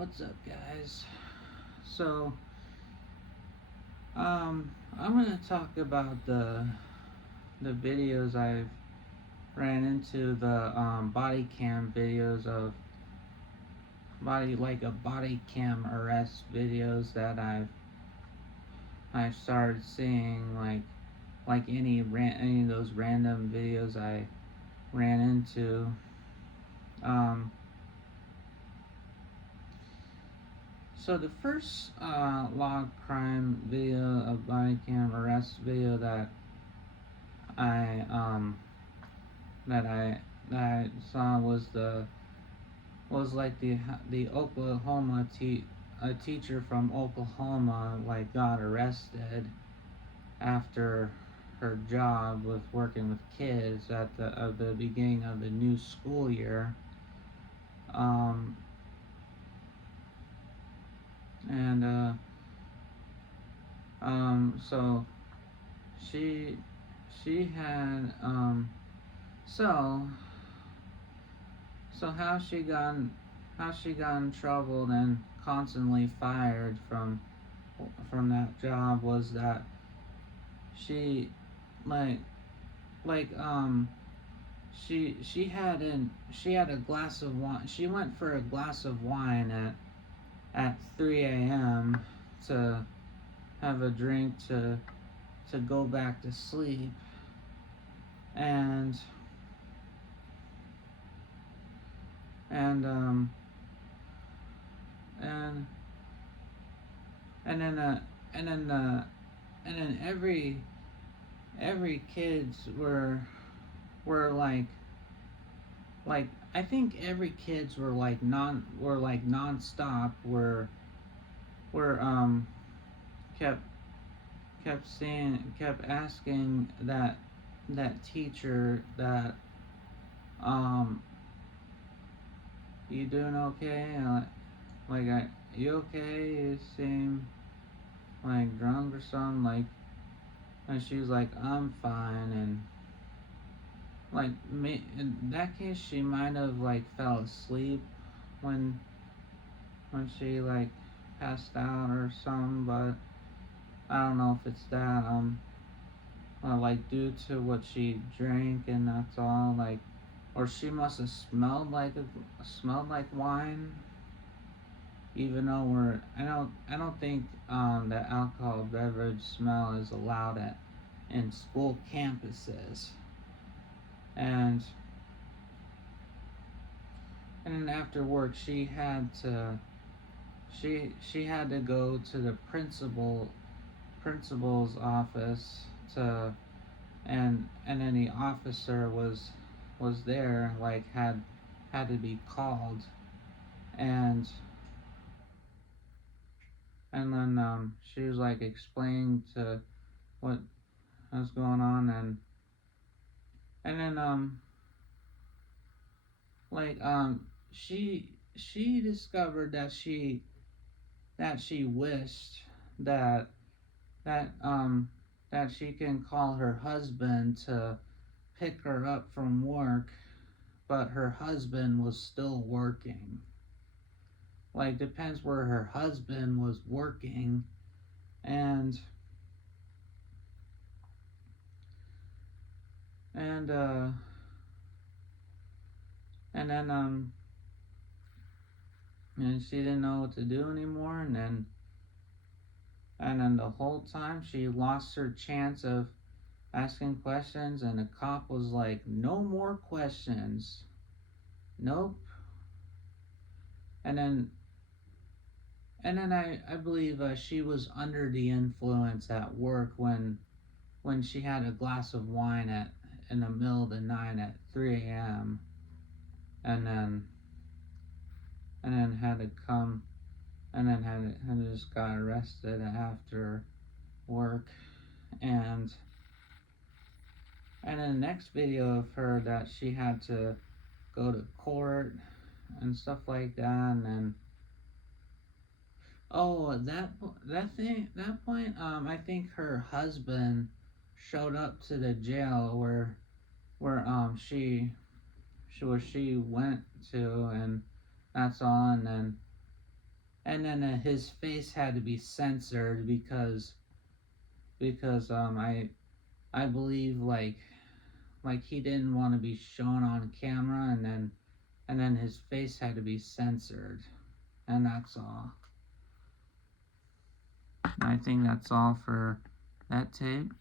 What's up, guys? So, I'm gonna talk about the videos I've ran into, the body cam videos of like a body cam arrest videos that I've started seeing, like any of those random videos I ran into. Um, so the first log crime video, of body cam arrest video I um that I that I saw was like the Oklahoma a teacher from Oklahoma like got arrested after her job with working with kids at the beginning of the new school year. Um, and so she she had so so how she got in trouble and constantly fired from that job was that she like like she had a glass of wine. She went for a glass of wine at 3 a.m. to have a drink to go back to sleep. And and and and then uh and then uh and then every kids were like I think every kids were like nonstop were kept kept asking that teacher that um you doing okay, you okay, you seem like drunk or something, and she was like, I'm fine. And like me in that case, she might have like fell asleep when she like passed out or something, but I don't know if it's that like due to what she drank, and that's all, like, or she must have smelled like wine, even though I don't think that alcohol beverage smell is allowed at in school campuses. and and then after work she had to go to the principal's office to and then the officer was there, like had to be called. And and then she was like explaining to what was going on. And then like she discovered that she wished that that that she can call her husband to pick her up from work, but her husband was still working. Like, depends where her husband was working. And and uh and then um and she didn't know what to do anymore. And then the whole time she lost her chance of asking questions, and the cop was like, no more questions. Nope. And then and then I believe she was under the influence at work when she had a glass of wine at in the middle of the night at 3 a.m. and then had to come and then had to just got arrested after work. And and then the next video of her that she had to go to court and stuff like that. And then, oh, that point, I think her husband showed up to the jail where she went to, and that's all. and then his face had to be censored because I believe like he didn't want to be shown on camera, and then his face had to be censored, and that's all. I think that's all for that tape.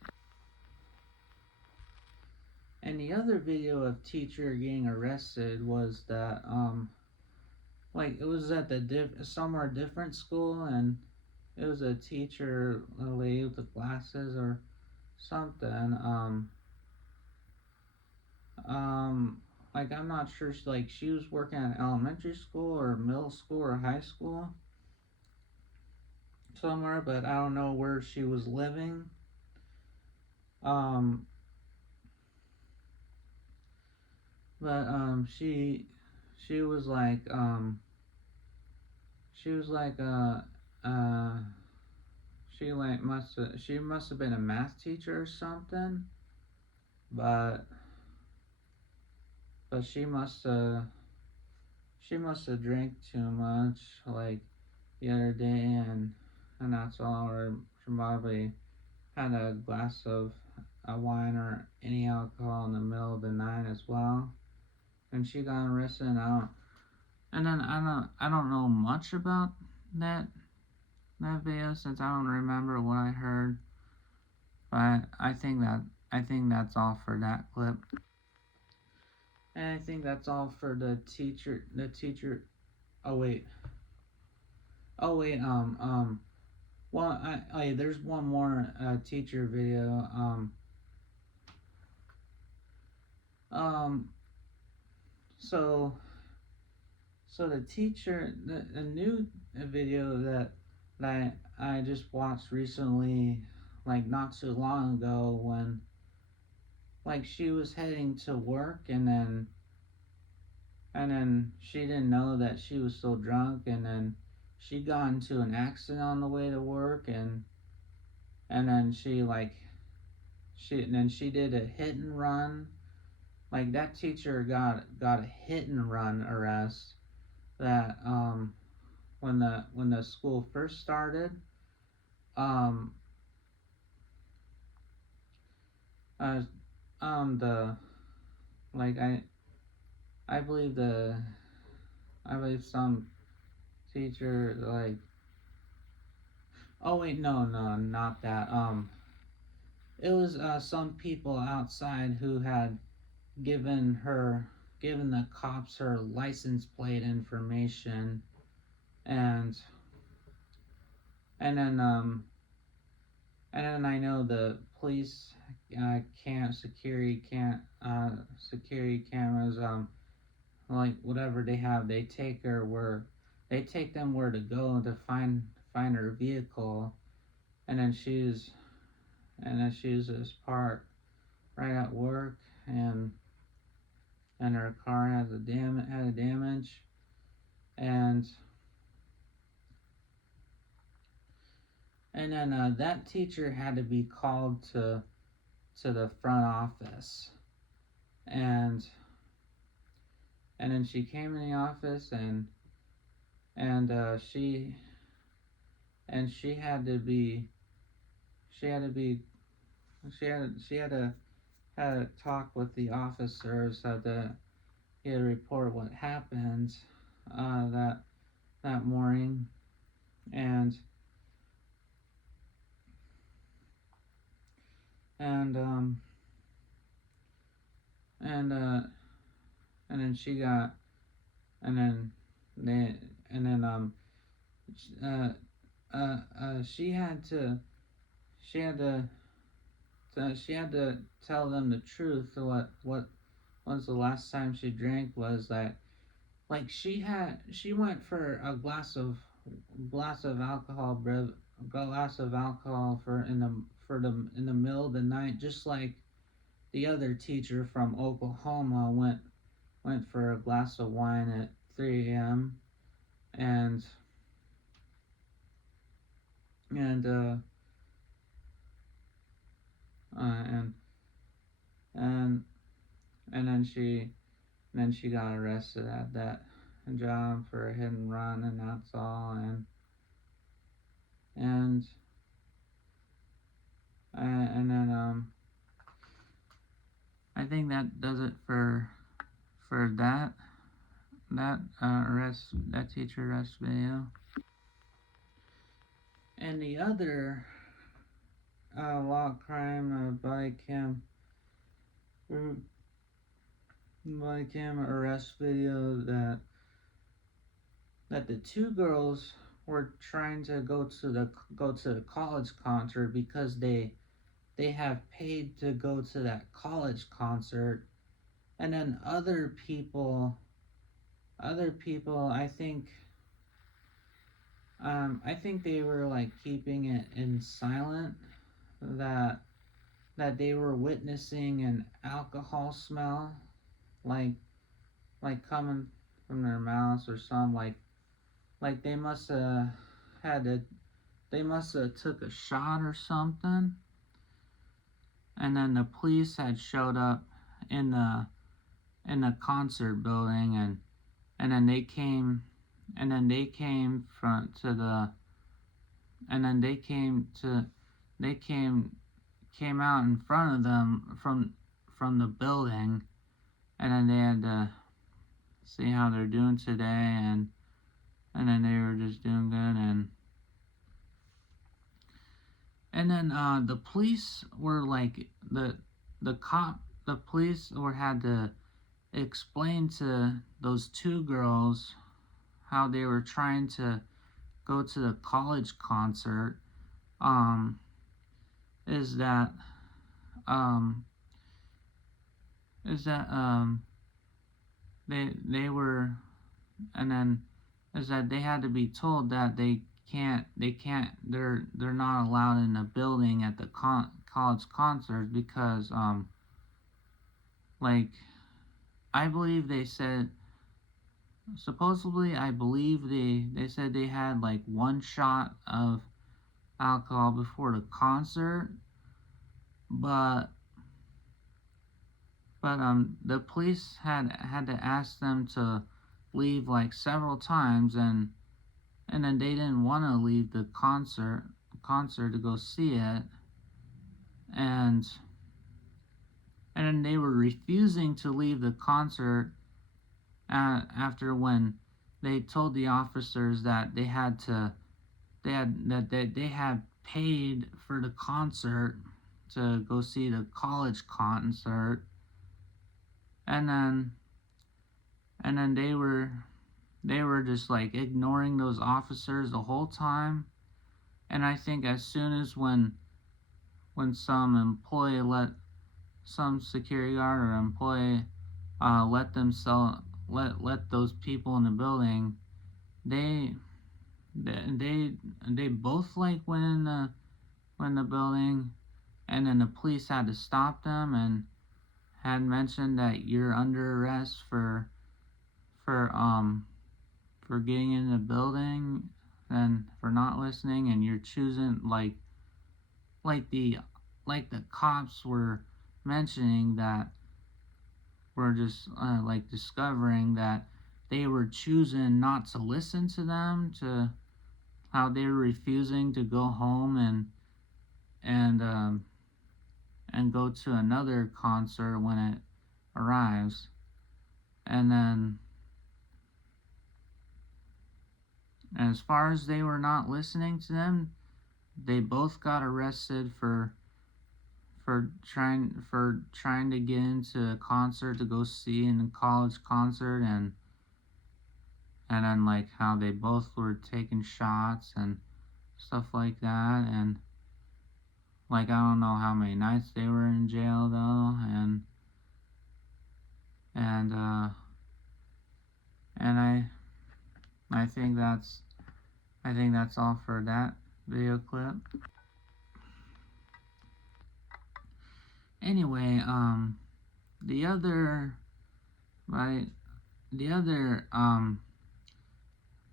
And the other video of teacher getting arrested was that like it was at the somewhere different school, and it was a teacher, a lady with the glasses or something. Like I'm not sure. She was working at elementary school or middle school or high school somewhere, but I don't know where she was living. Um, but she was like she was like uh she must have been a math teacher or something, but she must have drank too much like the other day, and that's all. Or she probably had a glass of wine or any alcohol in the middle of the night as well, and she got arrested. And then I don't know much about that that video since I don't remember what I heard, but I think that's all for that clip. And I think that's all for the teacher. The teacher. Oh wait. Oh wait. Well, there's one more teacher video. Um. So. So the teacher, the new video that I just watched recently, like not too long ago, when like she was heading to work, and then she didn't know that she was still drunk, and then she got into an accident on the way to work, and then she did a hit and run. Like that teacher got a hit and run arrest that when the school first started. um uh, the like I believe I believe some teacher like, oh wait, no, not that. It was some people outside who had given her given the cops her license plate information, and and then and then I know the police can't security cameras, like whatever they have, they take them where to go to find her vehicle, and then she was just parked right at work, and her car had a damage, and then that teacher had to be called to the front office, and then she came in the office, and she had to be she had to be she had to talk with the officers, had to report what happened that morning, and and and and then she got and then they and then uh, she had to she had to she had to tell them the truth. What was the last time she drank was that, like, she went for a glass of alcohol, glass of alcohol for in the middle of the night, just like the other teacher from Oklahoma went for a glass of wine at 3 a.m. and and uh, and and and then she got arrested at that job for a hit and run, and that's all. And and then I think that does it for that teacher arrest video. And the other law crime body cam arrest video that the two girls were trying to go to the college concert because they have paid to go to that college concert, and then other people I think they were like keeping it in silent that they were witnessing an alcohol smell, like coming from their mouths or something, like they must have took a shot or something, and then the police had showed up in the concert building, and then they came front to the and then they came out in front of them from the building, and then they had to see how they're doing today, and then they were just doing good, and then the police were like the police had to explain to those two girls how they were trying to go to the college concert. Is that they were, and then is that they had to be told that they're not allowed in the building at the college concert because like I believe they said supposedly I believe they said they had like one shot of alcohol before the concert, but the police had to ask them to leave like several times, and then they didn't want to leave the concert to go see it, and then they were refusing to leave the concert after when they told the officers that they had paid for the concert to go see the college concert, and then they were just like ignoring those officers the whole time. And I think as soon as when some employee some security guard or employee let those people in the building, they both like went in the building, and then the police had to stop them and had mentioned that you're under arrest for getting in the building and for not listening, and you're choosing like the cops were mentioning that we're just like discovering that they were choosing not to listen to them, to how they were refusing to go home and go to another concert when it arrives. And then as far as they were not listening to them, they both got arrested for trying to get into a concert to go see in a college concert, and then like how they both were taking shots and stuff like that, and like I don't know how many nights they were in jail though, and I think that's all for that video clip. Anyway, the other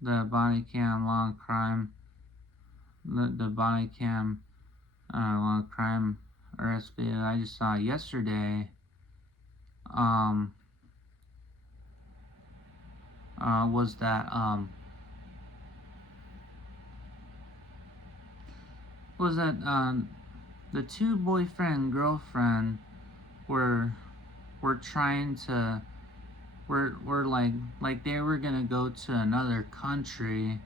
the body cam law crime, the body cam law crime arrest video I just saw yesterday. was that the two boyfriend and girlfriend were trying to were like they were gonna go to another country,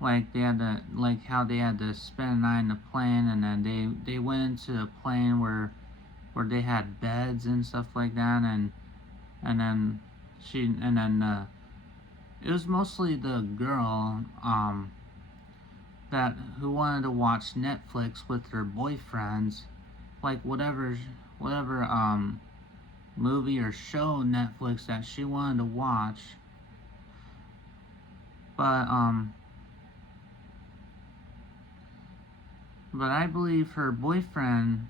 like they had to, like how they had to spend a night in a plane, and then they went into a plane where they had beds and stuff like that, and then it was mostly the girl that who wanted to watch Netflix with her boyfriends, like whatever movie or show Netflix that she wanted to watch. But I believe her boyfriend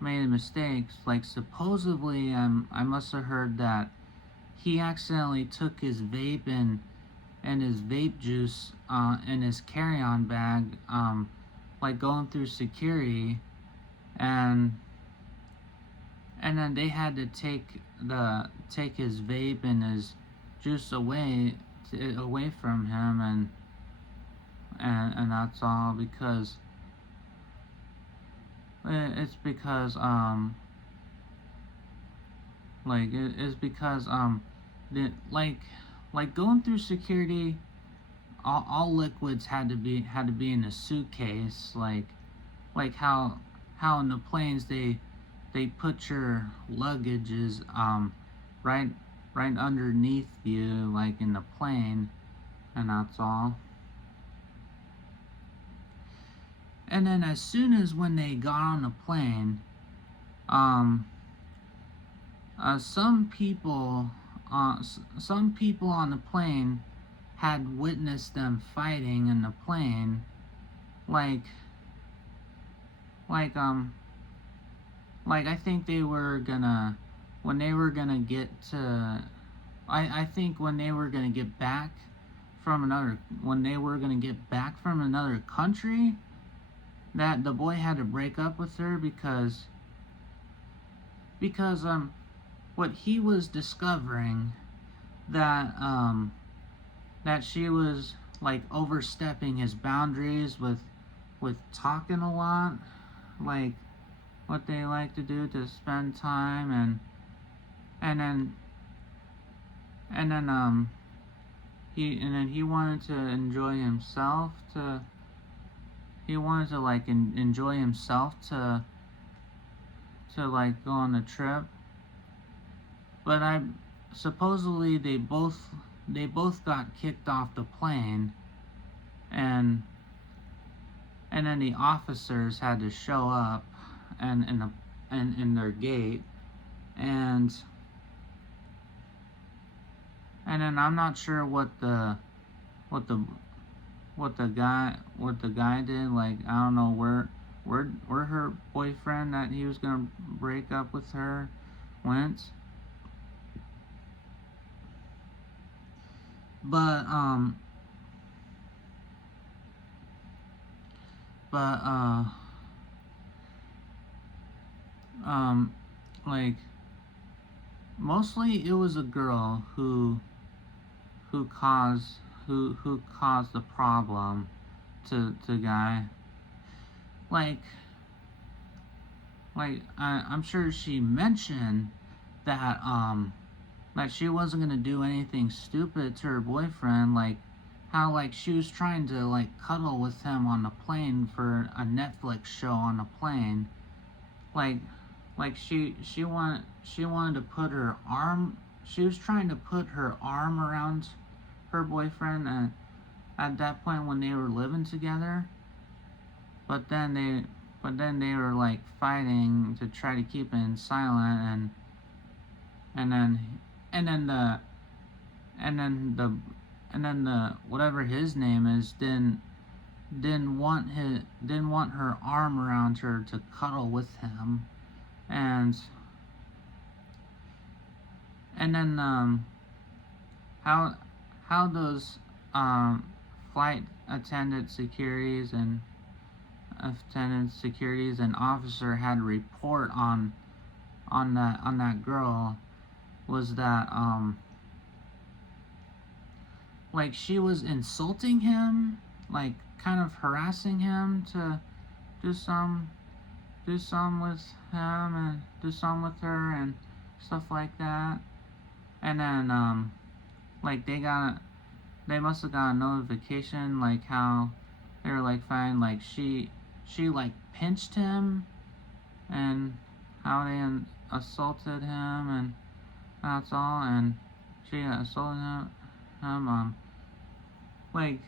made mistakes. Like supposedly, I must have heard that he accidentally took his vape and his vape juice in his carry-on bag, like going through security, and then they had to take his vape and his juice away from him, and that's all because it's because like it's because the like going through security, all liquids had to be in a suitcase, like how in the planes they put your luggages right underneath you, like in the plane, and that's all. And then as soon as when they got on the plane, um some people on the plane had witnessed them fighting in the plane, like like um I think they were gonna when they were gonna get to I think when they were gonna get back from another country, that the boy had to break up with her because what he was discovering, that that she was like overstepping his boundaries with talking a lot, like what they like to do to spend time, and then and then he wanted to enjoy himself to he wanted to like enjoy himself to like go on the trip. But I supposedly they both got kicked off the plane, and then the officers had to show up and in their gate, and then I'm not sure what the what the guy did. Like I don't know where her boyfriend that he was gonna break up with her went. But but like mostly it was a girl who caused who caused the problem to the guy. Like I'm sure she mentioned that that she wasn't gonna do anything stupid to her boyfriend, like how like she was trying to like cuddle with him on the plane for a Netflix show on the plane. Like she wanted to put her arm she was trying to put her arm around her boyfriend, and at that point when they were living together, but then they were like fighting to try to keep it silent, and then and then the and then the whatever his name is didn't want her arm around her to cuddle with him, and then how those flight attendant securities and officer had to report on that girl was that like she was insulting him, like kind of harassing him to do some with him and do some with her and stuff like that. And then like they must have got a notification, like how they were like fine, like she like pinched him and how they assaulted him, and that's all. And she assaulted him like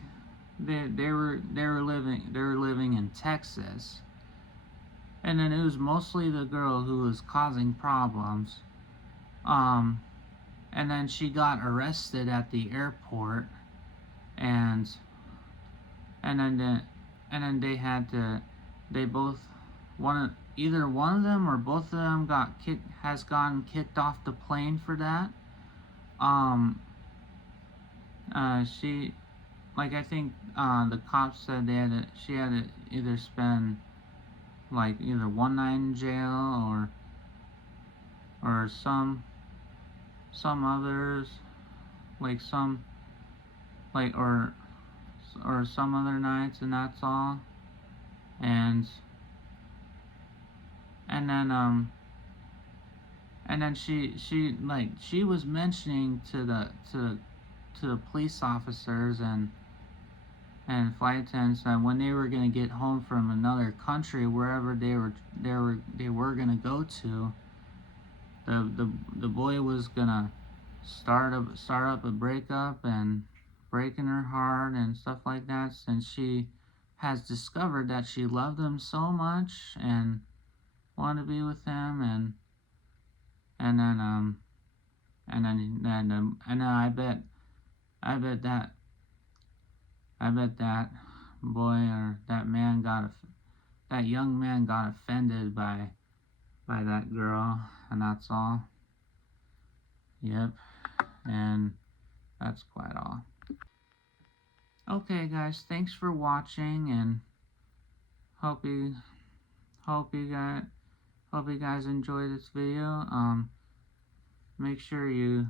they were living in Texas. And then it was mostly the girl who was causing problems. um and then she got arrested at the airport, and and then the, and then they had to, they both, either one of them or both of them has gotten kicked off the plane for that. um she, like, I think the cops said she had to either spend like either one night in jail or some others, like some, like, or some other nights, and that's all. and and then she was mentioning to the police officers and flight attendants that when they were gonna get home from another country, wherever they were gonna go to, the boy was gonna start up a breakup and breaking her heart and stuff like that, since she has discovered that she loved him so much and wanted to be with him. And then and then I bet that boy, or that young man got offended by that girl, and that's all. Yep. And that's quite all. Okay, guys, thanks for watching, and hope you hope you guys enjoy this video. Make sure you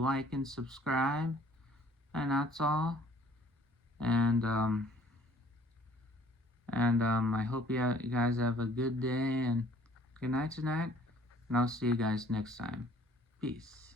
like and subscribe, and that's all. And I hope you guys have a good day and good night tonight, and I'll see you guys next time. Peace.